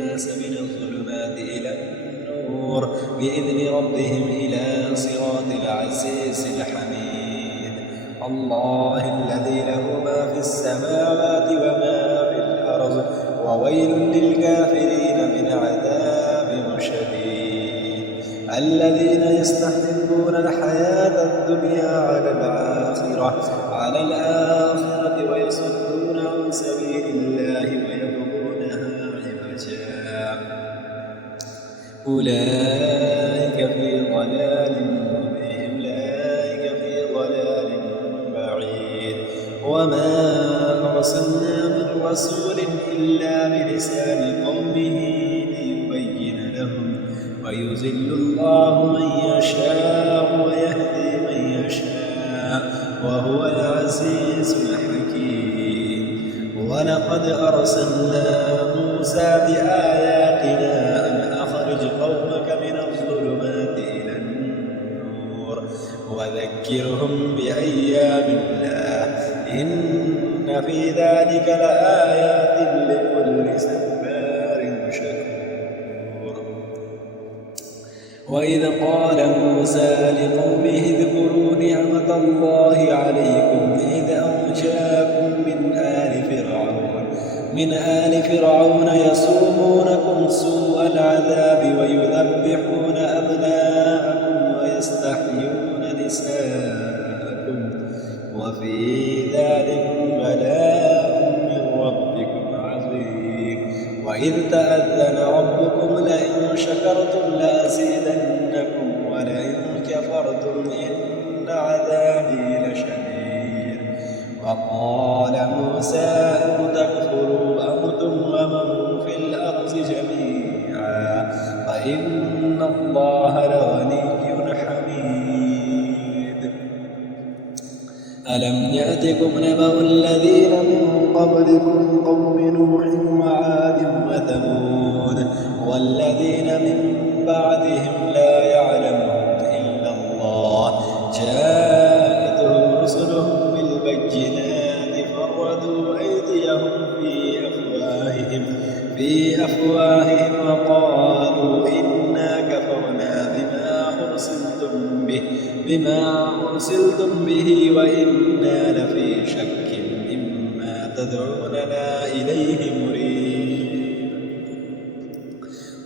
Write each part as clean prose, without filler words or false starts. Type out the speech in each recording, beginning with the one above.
الناس من الظلمات إلى النور بإذن ربهم إلى صراط العزيز الحميد. الله الذي له ما في السماوات وما في الأرض وويل للكافرين من عذاب شديد. الذين يستحبون الحياة الدنيا على الآخرة ويصدون عن سبيل الله ويبغونها عوجا أولئك في ضلال بعيد. وما أرسلنا من رسول إلا بلسان قومه ليبين لهم ويذل الله من يشاء ويهدي من يشاء وهو العزيز الحكيم. ولقد أرسلنا موسى بآياتنا أن أخرج قومك من الظلمات إلى النور وذكرهم بأيام الله إن في ذلك لآيات لكل صبار شكور. وإذ قال موسى لقومه اذكروا نعمة الله عليكم إذ أنجاكم من آل فرعون يسومونكم سوء العذاب ويذبحون أبناءكم ويستحيون نساءكم وفي ذلك بلاء من ربكم عظيم. وإذ تأذن ربكم لئن شكرتم لأزيدنكم ولئن كفرتم إن عذابي لشديد. وقال موسى إن تكفروا أنتم ومن في الأرض جميعا فإن الله لغني حميد. ألم يأتكم نبأ الذين من قبلكم قوم نوح وعاد وثمود والذين من بعدهم لا يعلمهم إلا الله جاءتهم رسلهم بالبينات فردوا أيديهم في أفواههم وقالوا إنا كفرنا بما أرسلتم به وإنا لفي شك مما تدعوننا إليه مريب.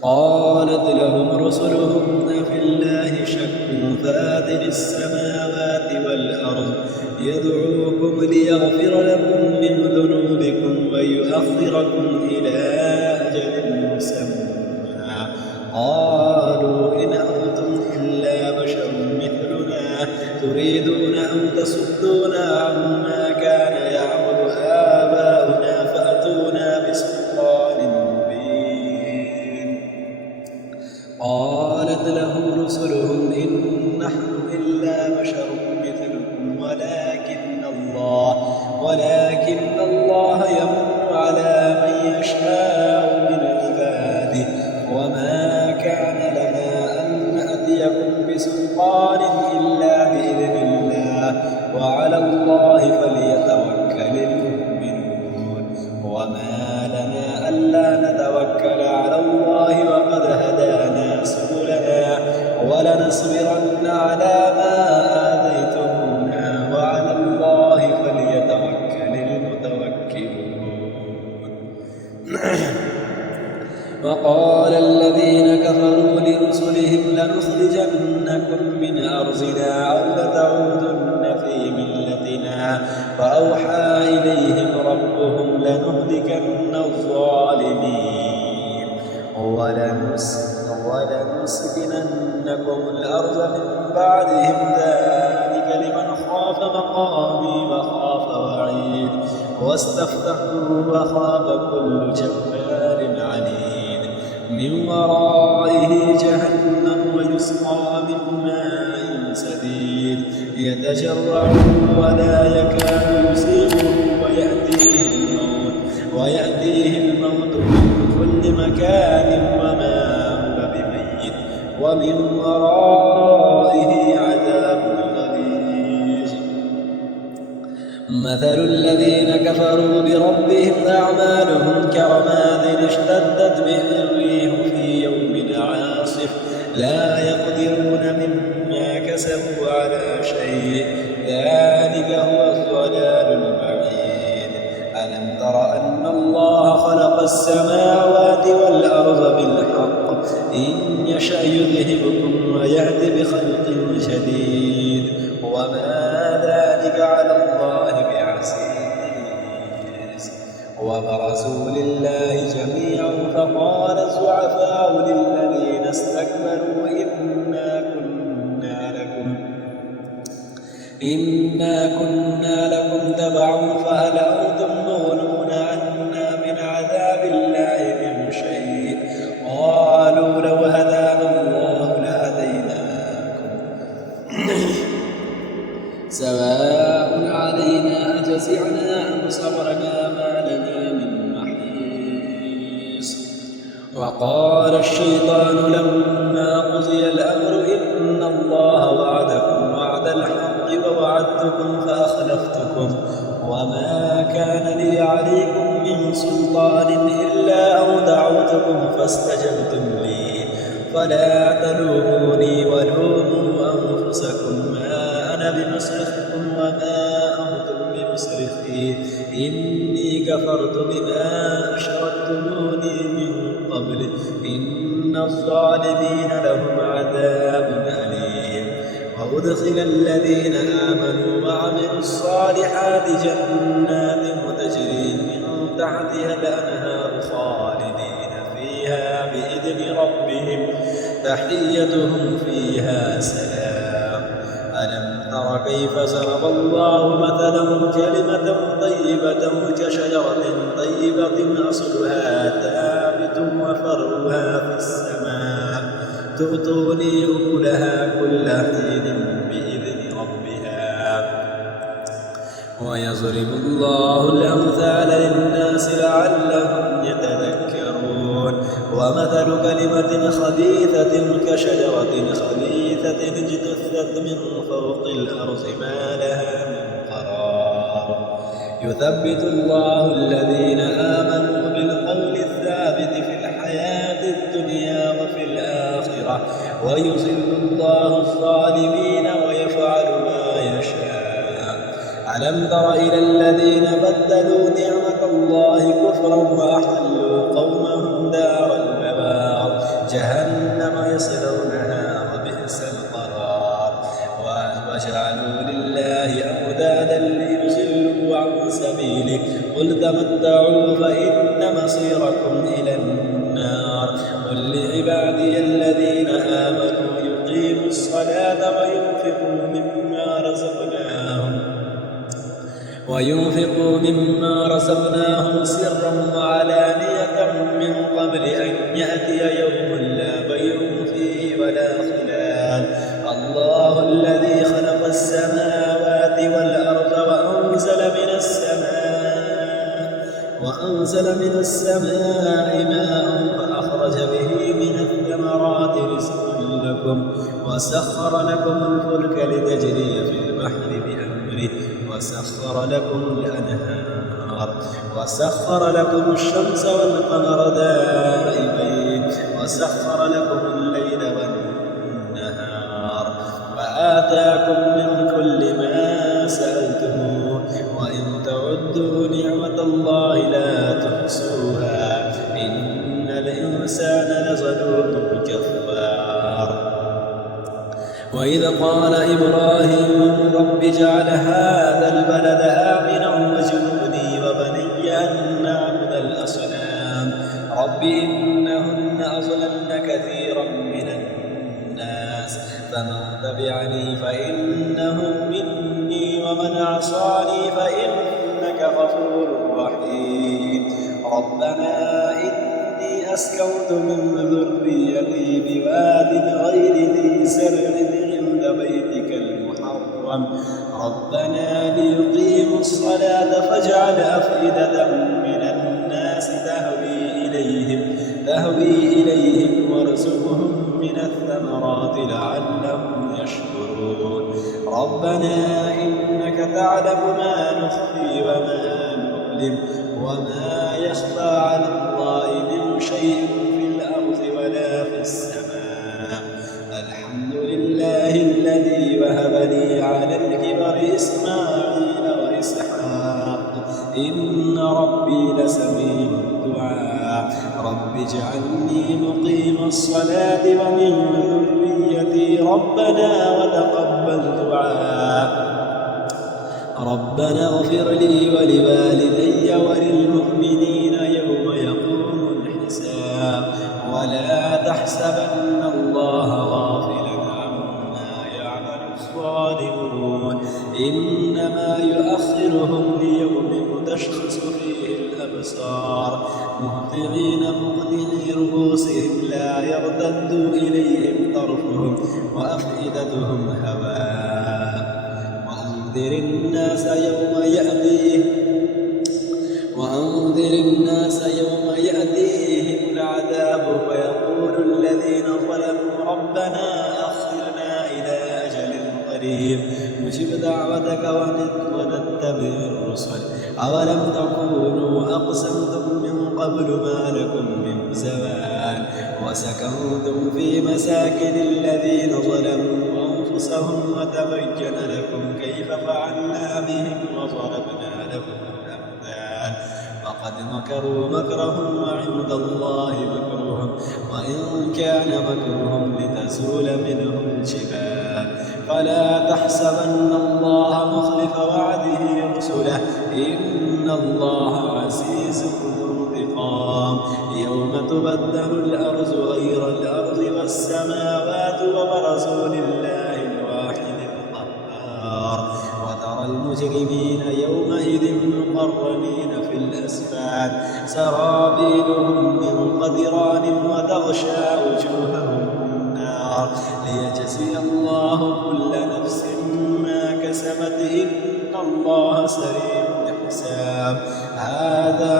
قالت لهم رسلهم أفي الله شك فاطر السماوات والأرض يدعوكم ليغفر لكم من ذنوبكم ويؤخركم إلى أجل مسمى. قالوا إن أنتم إلا بشر مثلنا تريدون أن تصدونا عما كان يعبد آباؤنا فأتونا بسلطان مبين. قالت لهم رسلهم إن نحن إلا بشر مثلكم ولكن الله يمن على من يشاء من عباده وما كان لنا أن نأتيكم بسلطان إلا بإذن الله وعلى الله فليتوكل المؤمنون. وما لنا ألا نتوكل على الله وقد هدانا سبلنا ولنصبرن على ما آذيتمونا وعلى الله فليتوكل المتوكلون. وقال الذين كفروا لرسلهم لنخرجنكم من أرضنا أو لتعودن في ملتنا فأوحى إليهم ربهم لنهلكن الظالمين ولنسكننكم الأرض من بعدهم ذلك لمن خاف مقامي وخاف وعيد واستفتحوا وخاب كل جبار عنيد من ورائه جهنم ويسقى من ماء سديد يتجرعه ولا يكاد يصيبه ويأتيه الموت من كل مكان وما هو بميت ومن ورائه عذاب غليظ. مثل الذين كفروا بربهم أعمالهم كرماد اشتدت جاءت به الريح في يوم عاصف لا يقدرون مما كسبوا على شيء ذلك هو الضلال البعيد. ألم تر أن الله خلق السماوات والأرض بالحق إن يشأ يذهبكم ويأت بخلق جديد وما ذلك على الله بعزيز. وبرزوا لله جميعا فقال الضعفاء للذين استكبروا إنا كنا لكم تبعا فهل أنتم مغنون عنا من عذاب الله من شيء قالوا لو هدانا الله لهديناكم سواء علينا أجزعنا أم صبرنا ما لنا من محيص. وقال الشيطان لما قضي الأمر إن الله وعدكم وعد الحق ووعدتكم فأخلفتكم وما كان لي عليكم من سلطان إلا أن دعوتكم فاستجبتم لي فلا تلوموني ولوموا أنفسكم ما أنا بمصرخكم وما أنتم بمصرخي إني كفرت بما أشركتموني من قبل إن الظالمين لهم عذاب أليم. وأدخل الذين آمنوا وعملوا الصالحات جنات تجري من تحتها الأنهار خالدين فيها بإذن ربهم تحيتهم فيها سلام. ألم تر كيف ضرب الله مثلا كلمة طيبة كشجرة طيبة أصلها ثابت وفرعها في السماء تؤتوني أكلها كل حين بإذن ربها. ويضرب الله الأمثال للناس لعلهم يتذكرون. ومثل كلمة خبيثة كشجرة خبيثة اجتثت من فوق الأرض ما لها من قرار يثبت الله الذين آمنوا بالقول الثابت في الحياة الدنيا وفي الآخرة ويذل الله الظالمين ويفعل ما يشاء. ألم تر إلى الذين بدلوا نعمة الله كفرا وأحلوا قومهم دار البوار جهنم يصلونها وبئس القرار. وجعلوا لله أندادا ليضلوا عن سبيله قل تمتعوا فإن مصيركم إلى النار. قل لعبادي الذين آمنوا يقيموا الصلاة وينفقوا مما رزقناهم سرا وعلانية من قبل أن يأتي يوم لا بيع فيه ولا خلال. الله الذي خلق السماوات والأرض وأنزل من السماء ماء فأخرج به من الثمرات رزقا لكم وسخر لكم الفلك لتجري في البحر بأمره وسخر لكم الأنهار وسخر لكم الشمس والقمر دائبين وسخر لكم الليل والنهار وآتاكم من كل ما سألتموه وإن تعدوا نعمة الله لا تحصوها إن الإنسان لظلوم كفار. وإذ قال إبراهيم رب اجعل هذا البلد آمنا واجنبني وبني أن نعبد الأصنام رب إنهن أضللن كثيرا من الناس فمن تبعني فإنه مني ومن عصاني فإنك غفور رحيم. ربنا إني أسكنت من ذريتي بواد غير ذي زرع عند بيتك المحرم ربنا ليقيموا الصلاة فاجعل أفئدة من الناس تهوي إليهم وارزقهم من الثمرات لعلهم يشكرون. ربنا إنك تعلم ما نخفي وما نعلم وما يخفى على الله من شيء في الأرض ولا في السماء. الحمد لله الذي وهب لي على الكبر إسماعيل وإسحاق إن ربي لسميع الدعاء. رب اجعلني مقيم الصلاة ومن ذريتي ربنا وتقبل دعاء. ربنا اغفر لي ولوالدي وللمؤمنين يوم يقوم الحساب. ولا تحسبن الله غافلا عما يعمل الظالمون إنما يؤخرهم ليوم تشخص فيه الأبصار مهطعين مقنعي رؤوسهم لا يرتد إليهم طرفهم وأفئدتهم هواء. وأنذر الناس يوم يأتيهم العذاب فيقول الذين ظلموا ربنا أخرنا إلى أجل قريب نجب دعوتك ونتبع الرسل أولم تكونوا أقسمتم من قبل ما لكم من زوال وسكنتم في مساكن الذين ظلموا أنفسهم وتبين لكم كيف فعلنا بهم وضربنا لكم الأمثال. وقد مكروا مكرهم وعند الله مكرهم وإن كان مكرهم لتزول منه الجبال. فلا تحسبن الله مخلف وعده رسله إن الله عزيز ذو انتقام. يوم تبدل الأرض غير الأرض والسماوات وبرزوا لله الواحد القهار. وترى المجرمين يومئذ مقرنين في الأسفاد سرابيلهم من قطران وتغشى وجوههم النار ليجزي الله كل نفس ما كسبت إن الله سريع الحساب. هذا